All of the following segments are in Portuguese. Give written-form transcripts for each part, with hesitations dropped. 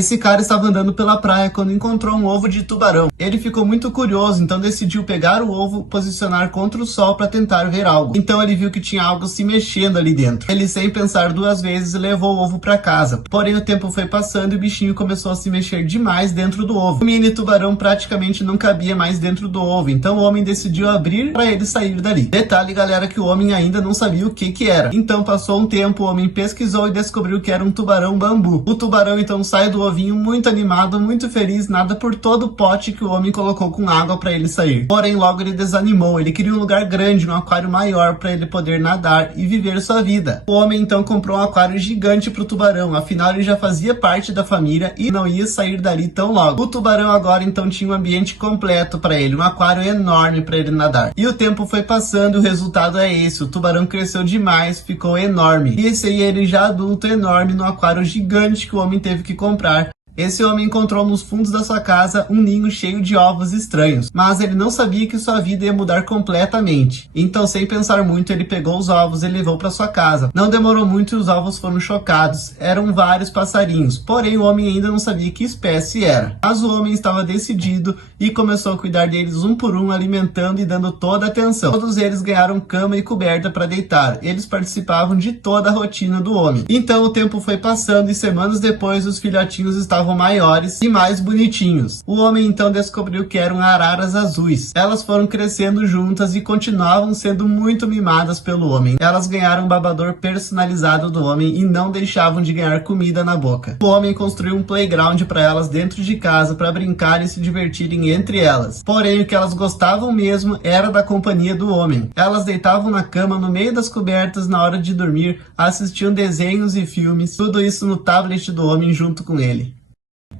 Esse cara estava andando pela praia quando encontrou um ovo de tubarão. Ele ficou muito curioso, então decidiu pegar o ovo, posicionar contra o sol para tentar ver algo. Então ele viu que tinha algo se mexendo ali dentro. Ele, sem pensar duas vezes, levou o ovo para casa. Porém, o tempo foi passando e o bichinho começou a se mexer demais dentro do ovo. O mini tubarão praticamente não cabia mais dentro do ovo, então o homem decidiu abrir para ele sair dali. Detalhe, galera, que o homem ainda não sabia o que era. Então passou um tempo, o homem pesquisou e descobriu que era um tubarão bambu. O tubarão então sai do ovinho muito animado, muito feliz, nada por todo o pote que o homem colocou com água para ele sair. Porém, logo ele desanimou, ele queria um lugar grande, um aquário maior para ele poder nadar e viver sua vida. O homem então comprou um aquário gigante para o tubarão, afinal ele já fazia parte da família e não ia sair dali tão logo. O tubarão agora então tinha um ambiente completo para ele, um aquário enorme para ele nadar. E o tempo foi passando e o resultado é esse, o tubarão cresceu demais, ficou enorme. E esse aí ele já adulto, enorme, no aquário gigante que o homem teve que comprar. Esse homem encontrou nos fundos da sua casa um ninho cheio de ovos estranhos, mas ele não sabia que sua vida ia mudar completamente. Então, sem pensar muito, ele pegou os ovos e levou para sua casa. Não demorou muito e os ovos foram chocados. Eram vários passarinhos, porém o homem ainda não sabia que espécie era. Mas o homem estava decidido e começou a cuidar deles um por um, alimentando e dando toda a atenção. Todos eles ganharam cama e coberta para deitar. Eles participavam de toda a rotina do homem. Então, o tempo foi passando e semanas depois os filhotinhos estavam maiores e mais bonitinhos. O homem então descobriu que eram araras azuis. Elas foram crescendo juntas e continuavam sendo muito mimadas pelo homem. Elas ganharam um babador personalizado do homem e não deixavam de ganhar comida na boca. O homem construiu um playground para elas dentro de casa para brincar e se divertirem entre elas. Porém, o que elas gostavam mesmo era da companhia do homem. Elas deitavam na cama no meio das cobertas na hora de dormir, assistiam desenhos e filmes, tudo isso no tablet do homem junto com ele.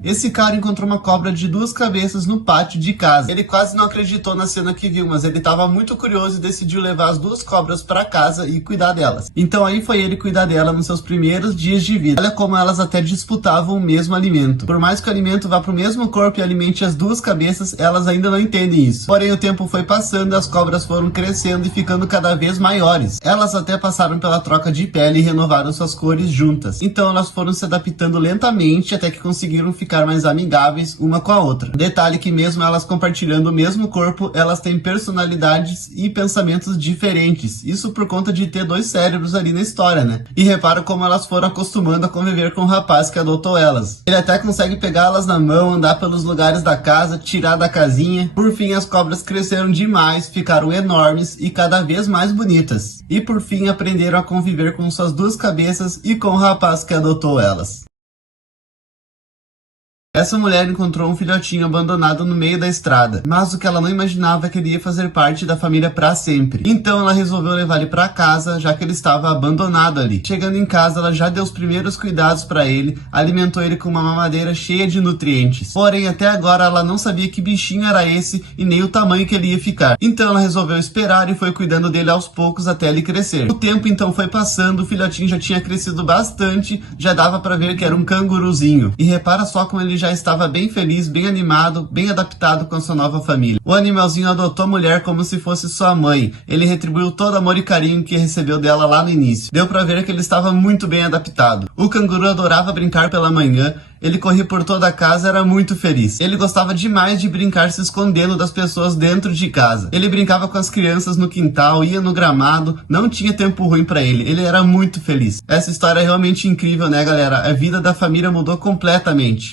Esse cara encontrou uma cobra de 2 cabeças no pátio de casa. Ele quase não acreditou na cena que viu, mas ele estava muito curioso e decidiu levar as 2 cobras para casa e cuidar delas. Então aí foi ele cuidar dela nos seus primeiros dias de vida. Olha como elas até disputavam o mesmo alimento. Por mais que o alimento vá para o mesmo corpo e alimente as 2 cabeças, elas ainda não entendem isso. Porém, o tempo foi passando e as cobras foram crescendo e ficando cada vez maiores. Elas até passaram pela troca de pele e renovaram suas cores juntas. Então elas foram se adaptando lentamente até que conseguiram ficar mais amigáveis uma com a outra. Detalhe que mesmo elas compartilhando o mesmo corpo, elas têm personalidades e pensamentos diferentes. Isso por conta de ter 2 cérebros ali na história, né? E repara como elas foram acostumando a conviver com o rapaz que adotou elas. Ele até consegue pegá-las na mão, andar pelos lugares da casa, tirar da casinha. Por fim, as cobras cresceram demais, ficaram enormes e cada vez mais bonitas. E por fim, aprenderam a conviver com suas 2 cabeças e com o rapaz que adotou elas. Essa mulher encontrou um filhotinho abandonado no meio da estrada, mas o que ela não imaginava é que ele ia fazer parte da família para sempre. Então ela resolveu levar ele para casa, já que ele estava abandonado ali. Chegando em casa, ela já deu os primeiros cuidados para ele, alimentou ele com uma mamadeira cheia de nutrientes. Porém, até agora ela não sabia que bichinho era esse e nem o tamanho que ele ia ficar. Então ela resolveu esperar e foi cuidando dele aos poucos até ele crescer. O tempo então foi passando, o filhotinho já tinha crescido bastante, já dava para ver que era um canguruzinho. E repara só como ele já estava bem feliz, bem animado, bem adaptado com a sua nova família. O animalzinho adotou a mulher como se fosse sua mãe. Ele retribuiu todo o amor e carinho que recebeu dela lá no início. Deu pra ver que ele estava muito bem adaptado. O canguru adorava brincar pela manhã. Ele corria por toda a casa e era muito feliz. Ele gostava demais de brincar se escondendo das pessoas dentro de casa. Ele brincava com as crianças no quintal, ia no gramado, não tinha tempo ruim pra ele. Ele era muito feliz. Essa história é realmente incrível, né, galera? A vida da família mudou completamente.